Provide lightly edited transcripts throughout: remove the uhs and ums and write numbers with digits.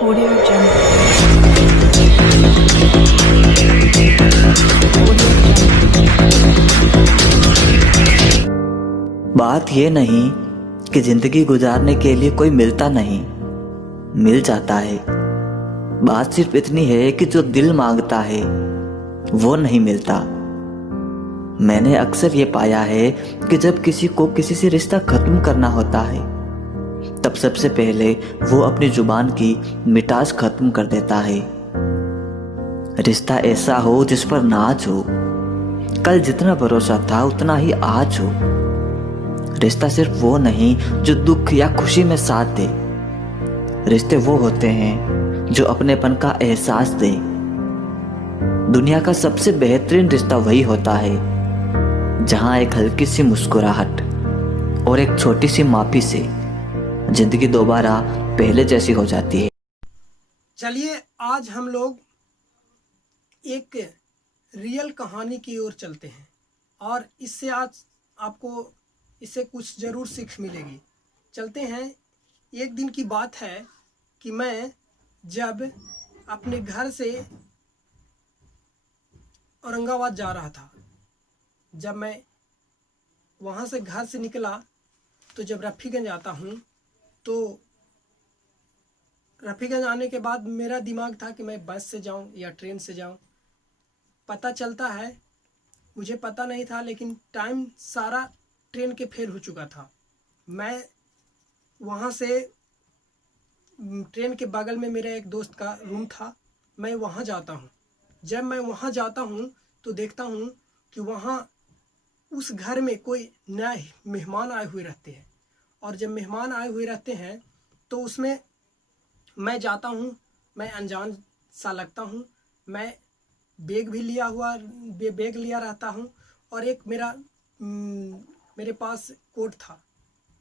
Audio Jungle. बात ये नहीं कि जिंदगी गुजारने के लिए कोई मिलता नहीं, मिल जाता है। बात सिर्फ इतनी है कि जो दिल मांगता है वो नहीं मिलता। मैंने अक्सर ये पाया है कि जब किसी को किसी से रिश्ता खत्म करना होता है तब सबसे पहले वो अपनी जुबान की मिठास खत्म कर देता है। रिश्ता ऐसा हो जिस पर नाज हो, कल जितना भरोसा था उतना ही आज हो। रिश्ता सिर्फ वो नहीं जो दुख या खुशी में साथ दे, रिश्ते वो होते हैं जो अपनेपन का एहसास दे। दुनिया का सबसे बेहतरीन रिश्ता वही होता है जहां एक हल्की सी मुस्कुराहट और एक छोटी सी माफी से जिंदगी दोबारा पहले जैसी हो जाती है। चलिए आज हम लोग एक रियल कहानी की ओर चलते हैं और इससे आज आपको इससे कुछ ज़रूर सीख मिलेगी। चलते हैं। एक दिन की बात है कि मैं जब अपने घर से औरंगाबाद जा रहा था, जब मैं वहाँ से घर से निकला तो जब रफ़ीगंज आता हूँ तो रफ़ीगंज आने के बाद मेरा दिमाग था कि मैं बस से जाऊँ या ट्रेन से जाऊँ। पता चलता है, मुझे पता नहीं था लेकिन टाइम सारा ट्रेन के फेल हो चुका था। मैं वहाँ से ट्रेन के बगल में मेरे एक दोस्त का रूम था, मैं वहाँ जाता हूँ। जब मैं वहाँ जाता हूँ तो देखता हूँ कि वहाँ उस घर में कोई नए मेहमान आए हुए रहते हैं और जब मेहमान आए हुए रहते हैं तो उसमें मैं जाता हूँ। मैं अनजान सा लगता हूँ। मैं बैग भी लिया हुआ बैग लिया रहता हूँ और एक मेरे पास कोट था।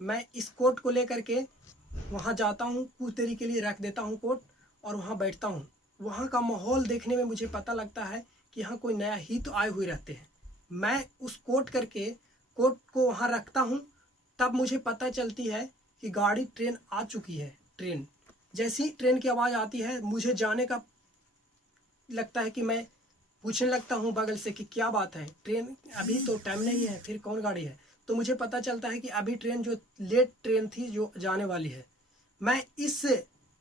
मैं इस कोट को लेकर के वहाँ जाता हूँ, कुछ देरी के लिए रख देता हूँ कोट और वहाँ बैठता हूँ। वहाँ का माहौल देखने में मुझे पता लगता है कि यहाँ कोई नया ही तो आए हुए रहते हैं। मैं उस कोट को वहाँ रखता हूँ, तब मुझे पता चलती है कि गाड़ी ट्रेन आ चुकी है। ट्रेन जैसी ट्रेन की आवाज़ आती है, मुझे जाने का लगता है कि मैं पूछने लगता हूँ बगल से कि क्या बात है, ट्रेन अभी तो टाइम नहीं है, फिर कौन गाड़ी है। तो मुझे पता चलता है कि अभी ट्रेन जो लेट ट्रेन थी जो जाने वाली है। मैं इस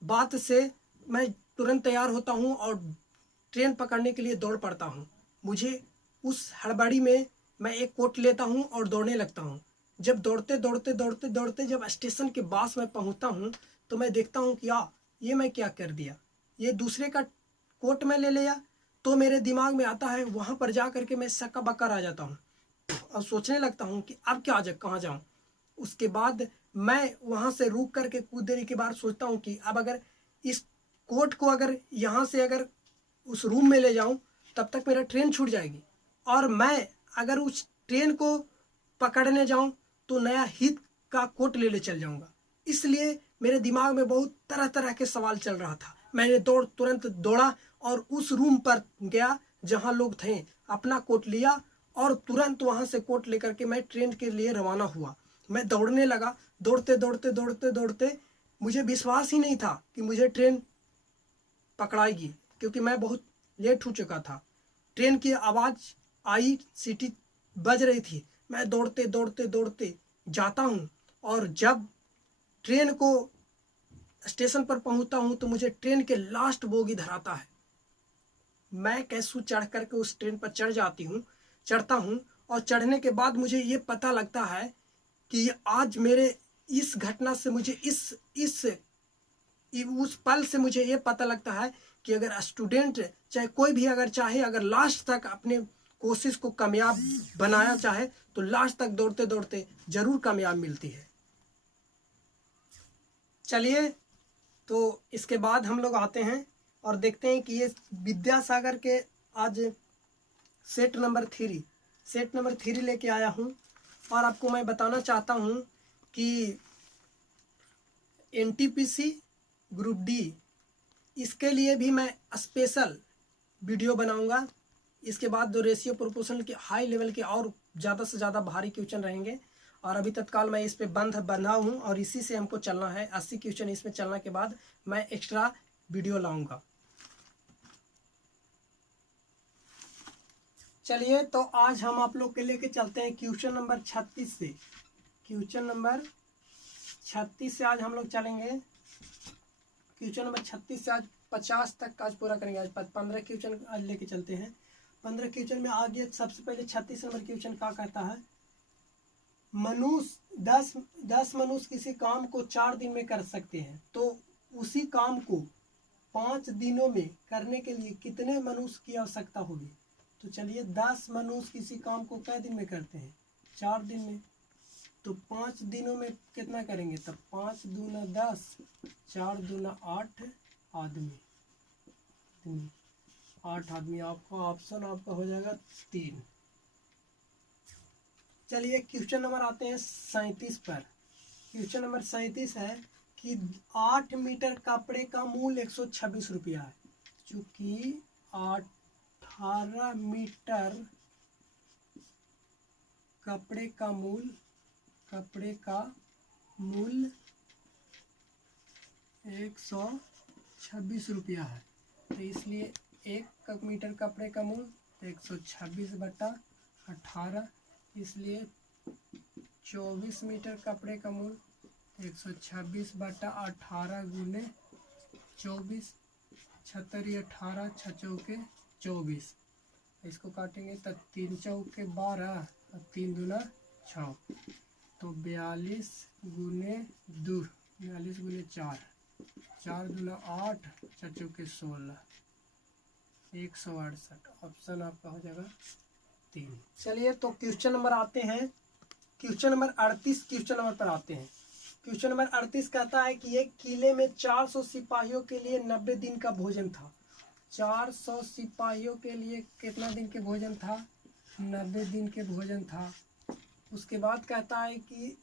बात से मैं तुरंत तैयार होता हूँ और ट्रेन पकड़ने के लिए दौड़ पड़ता हूँ। मुझे उस हड़बड़ी में मैं एक कोट लेता हूँ और दौड़ने लगता हूँ। जब दौड़ते जब स्टेशन के पास मैं पहुँचता हूँ तो मैं देखता हूँ कि ये मैं क्या कर दिया, ये दूसरे का कोट में ले लिया। तो मेरे दिमाग में आता है, वहाँ पर जा करके मैं सक्का बक्का आ जाता हूँ और सोचने लगता हूँ कि अब क्या कहाँ जाऊँ। उसके बाद मैं वहाँ से रुक करके कुछ देरी के बाद सोचता हूँ कि अब अगर इस कोट को अगर यहाँ से अगर उस रूम में ले जाऊँ तब तक मेरा ट्रेन छूट जाएगी और मैं अगर उस ट्रेन को पकड़ने जाऊँ तो नया हित का कोट ले चल जाऊँगा। इसलिए मेरे दिमाग में बहुत तरह तरह के सवाल चल रहा था। मैंने तुरंत दौड़ा और उस रूम पर गया जहाँ लोग थे, अपना कोट लिया और तुरंत वहाँ से कोट लेकर के मैं ट्रेन के लिए रवाना हुआ। मैं दौड़ने लगा, दौड़ते मुझे विश्वास ही नहीं था कि मुझे ट्रेन पकड़ाएगी, क्योंकि मैं बहुत लेट हो चुका था। ट्रेन की आवाज़ आई, सीटी बज रही थी। मैं दौड़ते जाता हूँ और जब ट्रेन को स्टेशन पर पहुँचता हूँ तो मुझे ट्रेन के लास्ट बोगी धराता है। मैं कैसे चढ़ करके उस ट्रेन पर चढ़ता हूँ और चढ़ने के बाद मुझे ये पता लगता है कि आज मेरे इस घटना से मुझे उस पल से मुझे ये पता लगता है कि अगर स्टूडेंट चाहे कोई भी अगर चाहे अगर लास्ट तक अपने कोशिश को कामयाब बनाया चाहे तो लास्ट तक दौड़ते ज़रूर कामयाब मिलती है। चलिए, तो इसके बाद हम लोग आते हैं और देखते हैं कि ये विद्यासागर के आज सेट नंबर 3 लेके आया हूँ और आपको मैं बताना चाहता हूँ कि एनटीपीसी ग्रुप डी इसके लिए भी मैं स्पेशल वीडियो बनाऊंगा। इसके बाद जो रेशियो प्रोपोर्शनल के हाई लेवल के और ज़्यादा से ज़्यादा भारी क्वेश्चन रहेंगे और अभी तत्काल मैं इस पे बंधा हूँ और इसी से हमको चलना है। 80 क्वेश्चन इसमें चलने के बाद मैं एक्स्ट्रा वीडियो लाऊंगा। चलिए तो आज हम आप लोग के लेके चलते हैं क्वेश्चन नंबर 36 से। क्वेश्चन नंबर 36 से आज हम लोग चलेंगे। क्वेश्चन नंबर 36 से आज 50 तक आज पूरा करेंगे। आज 15 क्वेश्चन आज लेके चलते हैं। 15 क्वेश्चन में आगे सबसे पहले 36 नंबर क्वेश्चन क्या कहता है, मनुष्य 10 मनुष्य किसी काम को 4 दिन में कर सकते हैं, तो उसी काम को 5 दिनों में करने के लिए कितने मनुष्य की आवश्यकता होगी। तो चलिए 10 मनुष्य किसी काम को कै दिन में करते हैं, 4 दिन में, तो 5 दिनों में कितना करेंगे, तब 5 दूना 10, 4 दूना 8 आदमी, 8 आदमी। आपका ऑप्शन आपका हो जाएगा 3। चलिए क्वेश्चन नंबर आते हैं 37 पर। क्वेश्चन नंबर 37 है कि 8 मीटर कपड़े का मूल्य 126 रुपया है। चूँकि 18 मीटर कपड़े का मूल्य 126 रुपया है, तो इसलिए 1 मीटर कपड़े का मूल्य 126/18, इसलिए 24 मीटर कपड़े का मूल्य 126/18 गुने 24, 76 18 6 चौके 24। इसको काटेंगे तो 3 चौके 12 और 3 दूना 6, तो 42 गुने 2, 42 गुने 4, 4 दूना 8, 6 चौके 16, 168। ऑप्शन आपका हो जाएगा 3। चलिए तो क्वेश्चन नंबर आते हैं, क्वेश्चन नंबर 38 क्वेश्चन नंबर पर आते हैं। क्वेश्चन नंबर 38 कहता है कि एक किले में 400 सिपाहियों के लिए 90 दिन का भोजन था। 400 सिपाहियों के लिए कितना दिन के भोजन था, 90 दिन के भोजन था। उसके बाद कहता है कि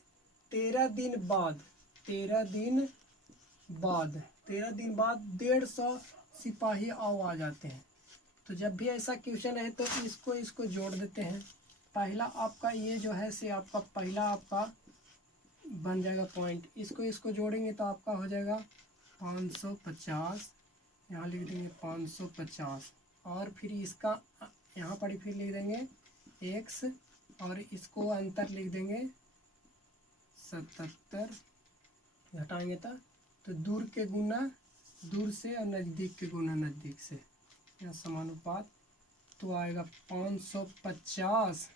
13 दिन बाद 150 सिपाही आ जाते हैं। तो जब भी ऐसा क्वेश्चन है तो इसको जोड़ देते हैं। पहला आपका ये जो है से आपका पहला आपका बन जाएगा पॉइंट, इसको जोड़ेंगे तो आपका हो जाएगा 550, यहाँ लिख देंगे 550, और फिर इसका यहाँ पर फिर लिख देंगे x, और इसको अंतर लिख देंगे 77, घटाएंगे तो दूर के गुना दूर से और नज़दीक के गुना नज़दीक से, यहाँ समानुपात, तो आएगा 550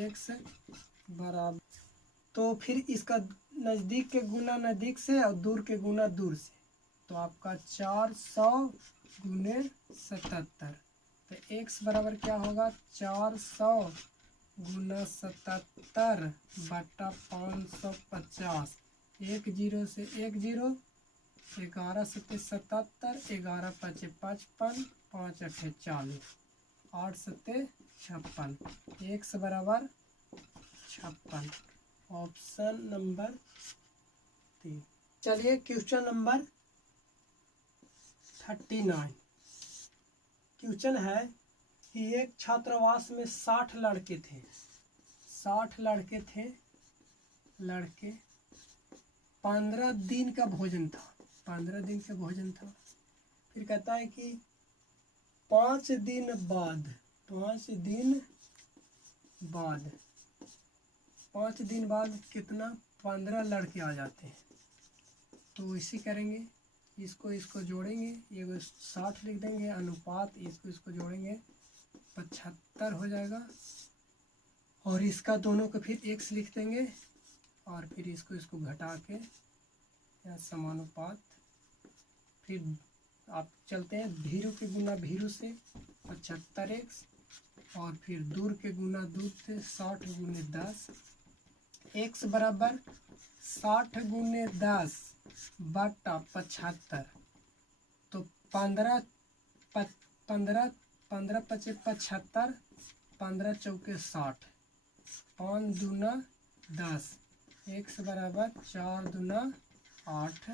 x बराबर, तो फिर इसका नज़दीक के गुना नज़दीक से और दूर के गुना दूर से, तो आपका 400 गुने 77, तो x बराबर क्या होगा 400 गुना 77 बटा 550, 1 0 से 1 0, 11 7 77, 11 5 55, 5 8 40, 8 7 56, x बराबर 56। Option number 3। चलिए क्वेश्चन नंबर 39। क्वेश्चन है कि एक छात्रावास में 60 लड़के थे। 60 लड़के 15 दिन का भोजन था। 15 दिन का भोजन था। फिर कहता है कि 5 दिन बाद कितना 15 लड़के आ जाते हैं। तो इसी करेंगे, इसको जोड़ेंगे, ये 60 लिख देंगे, अनुपात इसको जोड़ेंगे 75 हो जाएगा, और इसका दोनों को फिर x लिख देंगे, और फिर इसको घटा के यहाँ समानुपात, फिर आप चलते हैं भीरू के गुना भीरू से 75x, और फिर दूर के गुना दूर से 60 गुने 10, x बराबर 60 गुने 10 बटा 75, तो 15 15 5 75, 15 चौके 60, 5 दूना 10, x बराबर 4 दूना 8,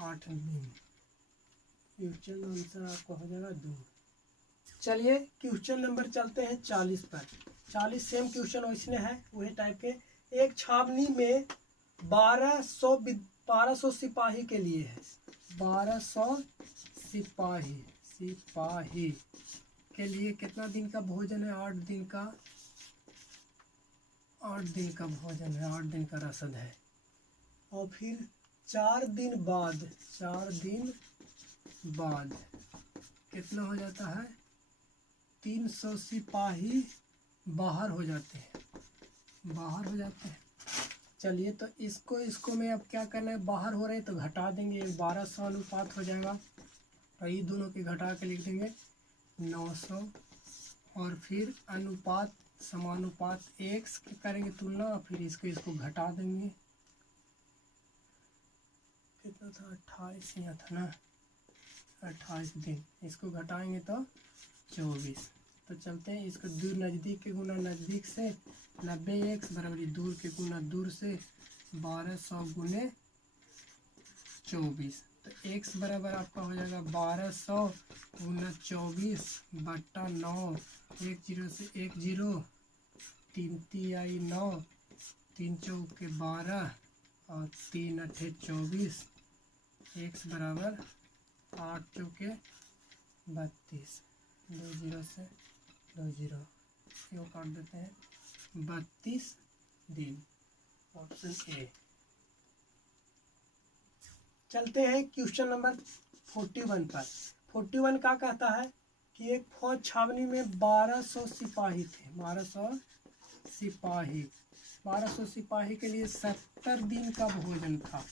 8 दिन। क्वेश्चन आंसर आपका हो जाएगा 2। चलिए क्वेश्चन नंबर चलते हैं 40 पर। 40 सेम क्वेश्चन वैसने है, वही टाइप के। एक छावनी में 1200 सिपाही के लिए है। 1200 सिपाही के लिए कितना दिन का भोजन है? 8 दिन का, 8 दिन का भोजन है, 8 दिन का रसद है। और फिर 4 दिन बाद, 4 दिन बाद कितना हो जाता है? 300 सिपाही बाहर हो जाते हैं, बाहर हो जाते हैं। चलिए तो इसको में अब क्या करना है? बाहर हो रहे तो घटा देंगे, 1200 अनुपात हो जाएगा, और ये दोनों के घटा के लिख देंगे 900। और फिर अनुपात समानुपात x की करेंगे तुलना, फिर इसको घटा देंगे। कितना था? 28 यहाँ था ना, 28 दिन। इसको घटाएंगे तो 24। तो चलते हैं, इसको दूर नज़दीक के गुना नज़दीक से 90x बराबर दूर के गुना दूर से 1200 गुने 24। तो x बराबर आपका हो जाएगा 1200 गुना 24 बट्टा 9। 1 0 से 1 0, 3 3 आई 9, 3 चौके 12 और 3 अठे 24। x बराबर 8 चौके 32, 2 0 से 2 0, यो काट देते हैं, 32 दिन। Option A. चलते हैं क्वेश्चन नंबर 41 पर। 41 का कहता है कि एक फौज छावनी में 1200 सिपाही थे। 1200 सिपाही, 1200 सिपाही के लिए 70 दिन का भोजन था।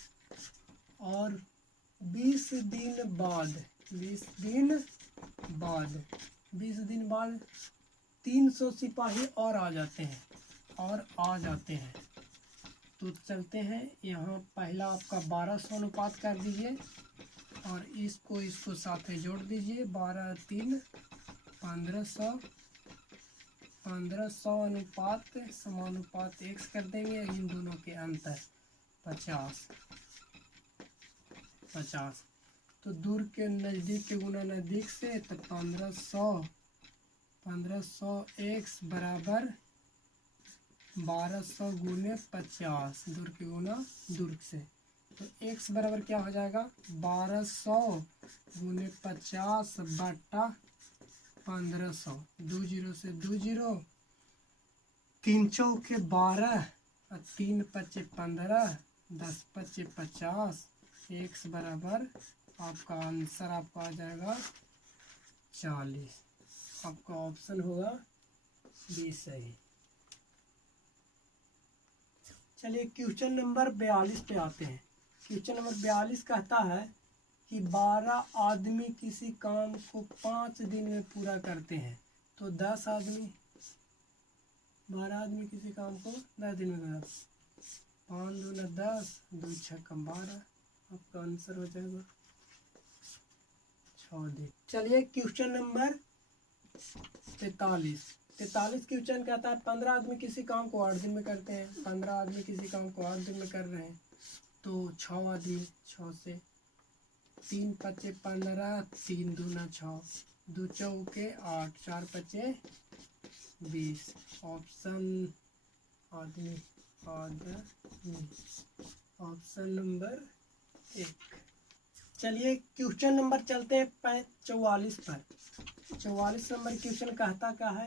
और 20 दिन बाद 300 सिपाही और आ जाते हैं। तो चलते हैं, यहाँ पहला आपका 1200 अनुपात कर दीजिए और इसको साथ में जोड़ दीजिए। 12 3 1500, 1500 अनुपात समानुपात x कर देंगे। इन दोनों के अंतर 50। तो दूर के नज़दीक के गुना नज़दीक से, तो 1500 x बराबर 1200 गुने 50, दूर के गुना दूर से। तो x बराबर क्या हो जाएगा? 1200 गुने 50 बट्टा 1500। 2 0 से 2 0, 3 चौके 12 और 3 पचे 15, 10 पचे 50। x बराबर आपका आंसर आपका आ जाएगा 40। आपका ऑप्शन होगा बी सही। चलिए क्वेश्चन नंबर 42 पे आते हैं। क्वेश्चन नंबर 42 कहता है कि 12 आदमी किसी काम को 5 दिन में पूरा करते हैं। तो 12 आदमी किसी काम को 10 दिन में करते हैं। 5 दूना 10, 2 छक्का 12, आपका आंसर हो जाएगा 6 दिन। चलिए क्वेश्चन नंबर 43 क्वेश्चन कहता है 15 आदमी किसी काम को 8 दिन में करते हैं। 15 आदमी किसी काम को 8 दिन में कर रहे हैं। तो 6 आदमी, 6 से 3 पचे 15, 3 दूना 6, 2 चौके 8, 4 पचे 20। ऑप्शन आदमी, ऑप्शन नंबर 1। चलिए क्वेश्चन नंबर चलते हैं 44 पर। 44 नंबर क्वेश्चन कहता क्या है?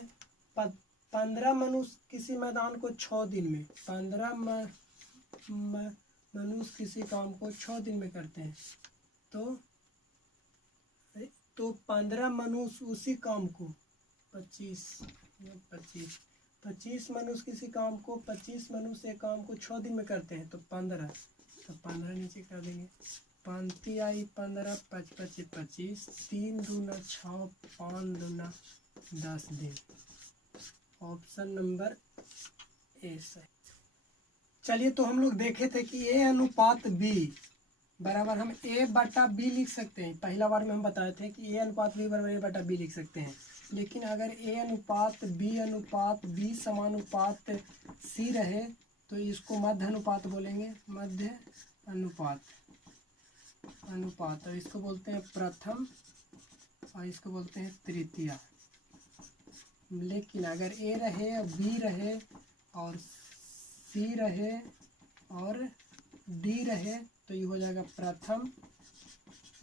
15 मनुष्य किसी मैदान को 6 दिन में, 15 मनुष्य किसी काम को 6 दिन में करते हैं। तो 15 मनुष्य उसी काम को 25 मनुष्य किसी काम को 25 मनुष्य एक काम को 6 दिन में करते हैं। तो 15, तो 15 नीचे कर देंगे। 5 आई 15, 5 पचे 25, 3 दूना 6, 5 दूना 10 दिन। ऑप्शन नंबर ए सही। चलिए तो हम लोग देखे थे कि ए अनुपात बी बराबर हम ए बटा बी लिख सकते हैं। पहला बार में हम बताए थे कि ए अनुपात बी बराबर ए बटा बी लिख सकते हैं। लेकिन अगर ए अनुपात बी समानुपात सी रहे तो इसको मध्य अनुपात बोलेंगे। मध्य अनुपात और इसको बोलते हैं प्रथम और इसको बोलते हैं तृतीया। लेकिन अगर ए रहे और बी रहे और सी रहे और डी रहे तो ये हो जाएगा प्रथम,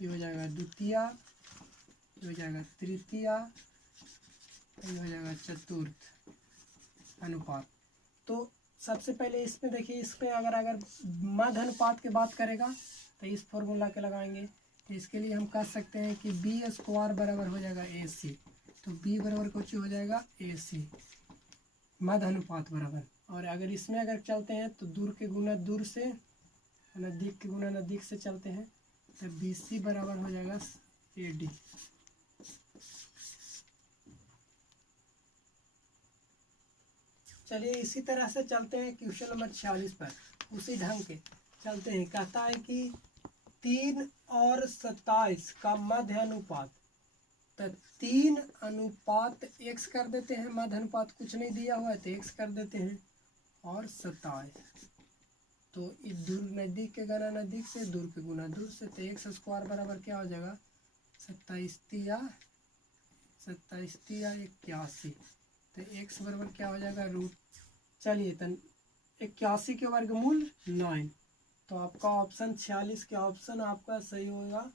ये हो जाएगा द्वितीया, ये हो जाएगा तृतीया, ये हो जाएगा चतुर्थ अनुपात। तो सबसे पहले इसमें देखिए, इसमें अगर मध्य अनुपात की बात करेगा तो इस फॉर्मूला के लगाएंगे। तो इसके लिए हम कह सकते हैं कि बी स्क्वायर बराबर हो जाएगा ए सी। तो बी बराबर कुछ हो जाएगा ए सी, मध्य अनुपात बराबर। और अगर इसमें अगर चलते हैं तो दूर के गुना दूर से, नज़दीक के गुना नज़दीक से चलते हैं, तो बी सी बराबर हो जाएगा ए डी। चलिए इसी तरह से चलते हैं क्वेश्चन नंबर 46 पर, उसी ढंग के चलते हैं। कहता है कि 3 और 27 का मध्य अनुपात। तो 3 अनुपात x कर देते हैं, मध्य अनुपात कुछ नहीं दिया हुआ है तो x कर देते हैं, और 27 तो दूर नज़दीक के गुना नज़दीक से, दूर के गुना दूर से, तो x स्क्वायर बराबर क्या हो जाएगा 27 तिया 81। तो x बराबर क्या हो जाएगा रूट, चलिए तो 81 के वर्गमूल 9। तो आपका ऑप्शन 46 के ऑप्शन आपका सही होगा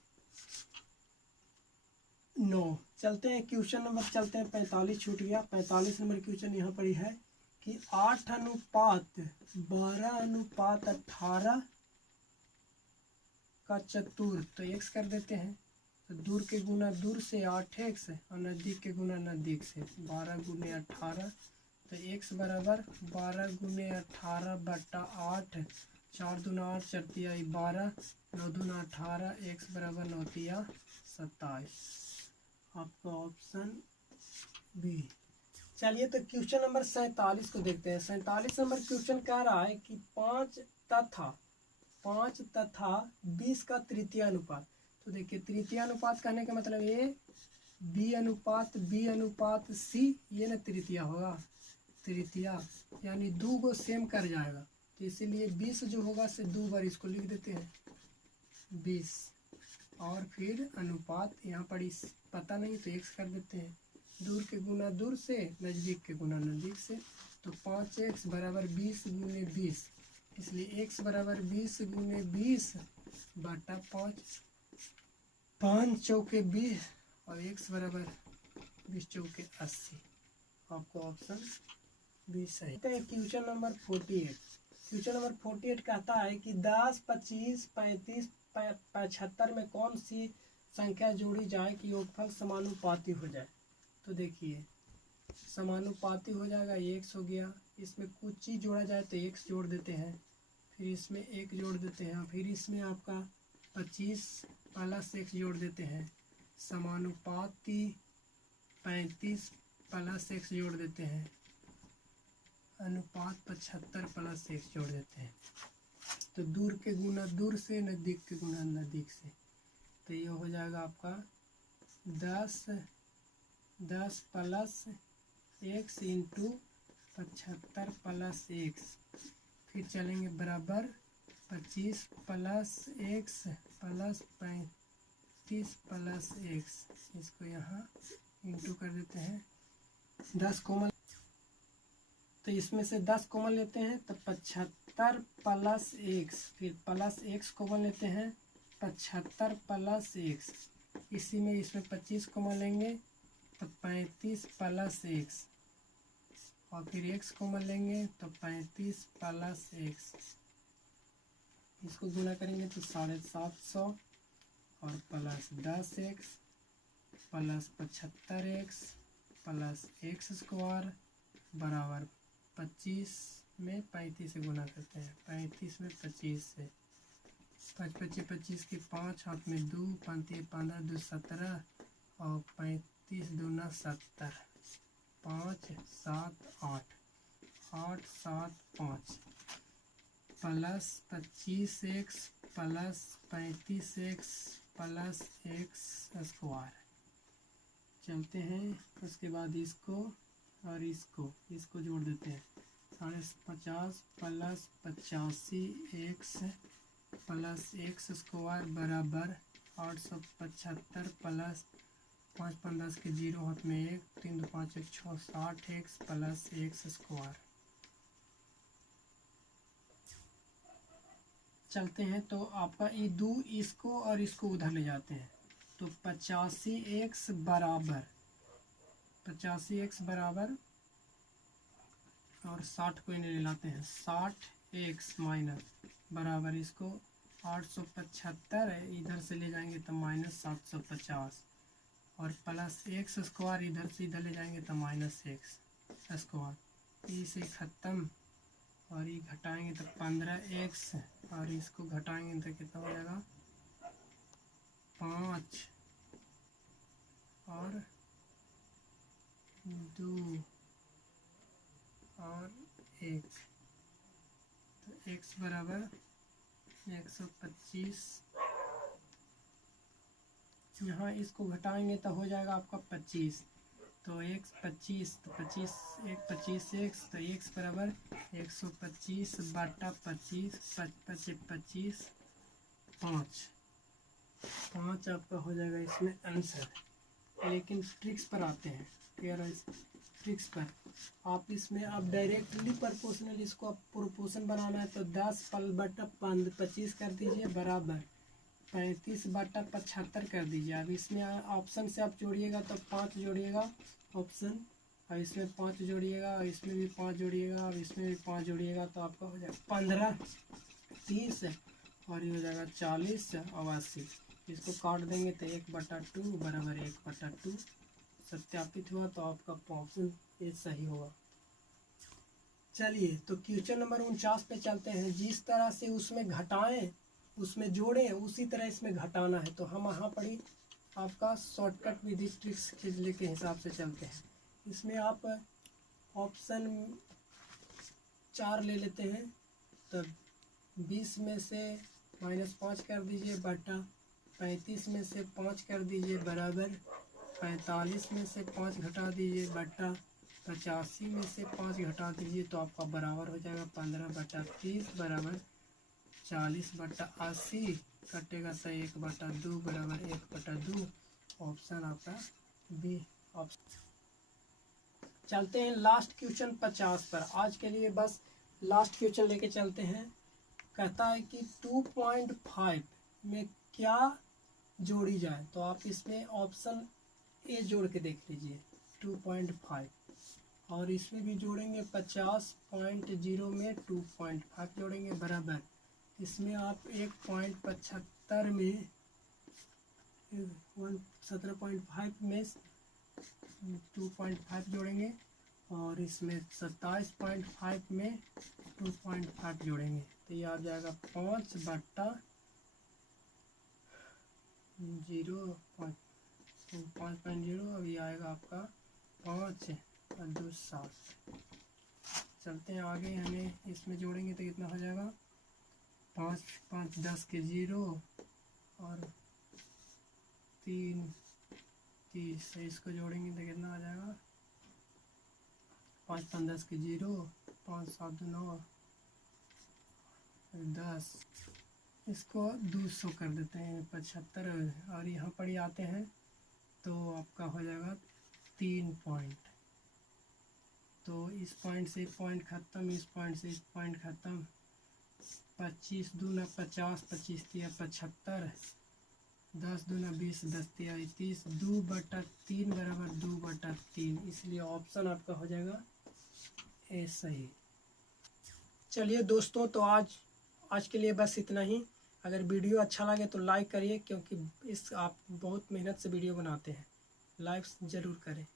9। चलते हैं क्वेश्चन नंबर, चलते हैं 45 छूट गया। 45 नंबर क्वेश्चन यहाँ पर है कि 8 अनुपात 12 अनुपात 18 का चतुर्थ। तो x कर देते हैं, तो दूर के गुना दूर से 8x और नज़दीक के गुना नज़दीक से 12 गुने 18। तो x बराबर 12 गुने 18 बटा 8, 4 दूना 8, 4 तिया 12, 9 दूना 18, x बराबर 9 तिया 27। आपका ऑप्शन बी। चलिए तो क्वेश्चन नंबर 47 को देखते हैं। 47 नंबर क्वेश्चन कह रहा है कि 5 तथा 20 का तृतीय अनुपात। तो देखिए तृतीय अनुपात कहने का मतलब ये बी अनुपात सी, ये ना तृतीय होगा, तृतीय यानी 2 को सेम कर जाएगा। तो इसीलिए 20 जो होगा से 2 बार इसको लिख देते हैं 20, और फिर अनुपात यहाँ पर इस पता नहीं तो x कर देते हैं, दूर के गुना दूर से, नज़दीक के गुना नज़दीक से। तो 5x बराबर 20 गुने 20, इसलिए x बराबर 20 गुने 20 बटा 5, 5 चौके 20 और x बराबर 20 चौके 80। आपको ऑप्शन बी सही। Question number 48। क्वेश्चन नंबर 48 कहता है कि 10, 25, 35, 75 में कौन सी संख्या जोड़ी जाए कि योगफल समानुपाती हो जाए। तो देखिए समानुपाती हो जाएगा, x हो गया, इसमें कुछ चीज़ जोड़ा जाए तो x जोड़ देते हैं, फिर इसमें 1 जोड़ देते हैं, फिर इसमें आपका 25 प्लस x जोड़ देते हैं, समानुपाती 35 प्लस x जोड़ देते हैं, अनुपात 75 प्लस x जोड़ देते हैं। तो दूर के गुना दूर से, नज़दीक के गुना नज़दीक से। तो ये हो जाएगा आपका 10 plus x into 75 plus x, फिर चलेंगे बराबर 25 plus x plus 35 plus x, इसको यहाँ इंटू कर देते हैं, 10 कॉमन, तो इसमें से 10 कॉमन लेते हैं तो 75 प्लस x, फिर प्लस x कॉमन लेते हैं 75 प्लस x, इसी में इसमें 25 कॉमन लेंगे तो 35 प्लस x, और फिर x कॉमन लेंगे तो 35 प्लस x, इसको गुना करेंगे तो 750 और plus 10x plus 75x plus x square बराबर 25 में 35 से गुना करते हैं, 35 में 25 से, 5 25 25 के 5, हाथ में 2, 5 15 2 17 और 35 दूना 70, 5 7 8 8 7 5 plus 25x plus 35x plus x square. चलते हैं उसके बाद इसको और इसको जोड़ देते हैं, 50 plus 85x plus x square बराबर 875 प्लस 5 15 के 0, हाथ में 1, 3 2 5 1 6 60x प्लस x स्क्वायर। चलते हैं तो आपका ये दो इसको और इसको उधर ले जाते हैं तो 85x बराबर 85x बराबर और 60 को इन्हें ले लाते हैं 60x माइनस बराबर इसको 875 इधर से ले जाएंगे तो माइनस 750 और प्लस एक्स स्क्वायर इधर से इधर ले जाएंगे तो माइनस एक्स स्क्वायर इसे ख़त्म और ये घटाएंगे तो 15x और इसको घटाएंगे तो कितना हो जाएगा 5 और 2 और 1 तो x बराबर 125 यहाँ इसको घटाएंगे तो हो जाएगा आपका 25 तो x 25 तो 25 एक 25x तो x बराबर 125 बटा 25 25 5 आपका हो जाएगा इसमें आंसर। लेकिन ट्रिक्स पर आते हैं ट्रिक्स पर आप इसमें आप डायरेक्टली प्रोपोर्शनल इसको आप प्रोपोर्शन बनाना है तो 10 बटा 25 कर दीजिए बराबर 35 बटा 75 कर दीजिए। अब इसमें ऑप्शन से आप जोड़िएगा तो 5 जोड़िएगा ऑप्शन और इसमें 5 जोड़िएगा और इसमें भी 5 जोड़िएगा और इसमें भी 5 जोड़िएगा तो आपका हो जाएगा 15 30 और ये हो जाएगा 40 और 80। इसको काट देंगे तो 1/2 बराबर 1/2 सत्यापित हुआ तो आपका ऑप्शन ये सही होगा। चलिए तो क्वेश्चन नंबर 49 पे चलते हैं। जिस तरह से उसमें घटाएं उसमें जोड़ें उसी तरह इसमें घटाना है तो हम यहाँ पर ही आपका शॉर्टकट विधि ट्रिक्स के हिसाब से चलते हैं। इसमें आप ऑप्शन 4 ले लेते हैं तो 20 में से -5 कर दीजिए बटा 35 में से 5 कर दीजिए बराबर 45 में से 5 घटा दीजिए बटा 85 में से 5 घटा दीजिए तो आपका बराबर हो जाएगा 15/30 बराबर 40/80 कटेगा तो 1/2 बराबर 1/2 ऑप्शन आपका बी ऑप्शन। चलते हैं लास्ट क्वेश्चन 50 पर। आज के लिए बस लास्ट क्वेश्चन लेके चलते हैं। कहता है कि 2.5 में क्या जोड़ी जाए तो आप इसमें ऑप्शन ए जोड़ के देख लीजिए 2.5 और इसमें भी जोड़ेंगे 50.0 में 2.5 जोड़ेंगे बराबर इसमें आप 1.75 में 17.5 में 2.5 जोड़ेंगे और इसमें 27.5 में 2.5 जोड़ेंगे तो ये आ जाएगा 5/0 5.0 अभी आएगा आपका 5 और 2 7। चलते हैं आगे। हमें इसमें जोड़ेंगे तो कितना हो जाएगा 5 5 10 के 0 और 3 30 इसको जोड़ेंगे तो कितना आ जाएगा 5 5 10 के 0 5 7 9 10 इसको 200 कर देते हैं 75 और यहाँ पर ही आते हैं तो आपका हो जाएगा 3 पॉइंट तो इस पॉइंट से एक पॉइंट ख़त्म इस पॉइंट से एक पॉइंट ख़त्म 25 दूना 50 25 तिया 75 10 दूना 20 10 तिया 30 2/3 बराबर 2/3 इसलिए ऑप्शन आपका हो जाएगा ए सही। चलिए दोस्तों तो आज के लिए बस इतना ही। अगर वीडियो अच्छा लगे तो लाइक करिए क्योंकि आप बहुत मेहनत से वीडियो बनाते हैं। लाइक ज़रूर करें।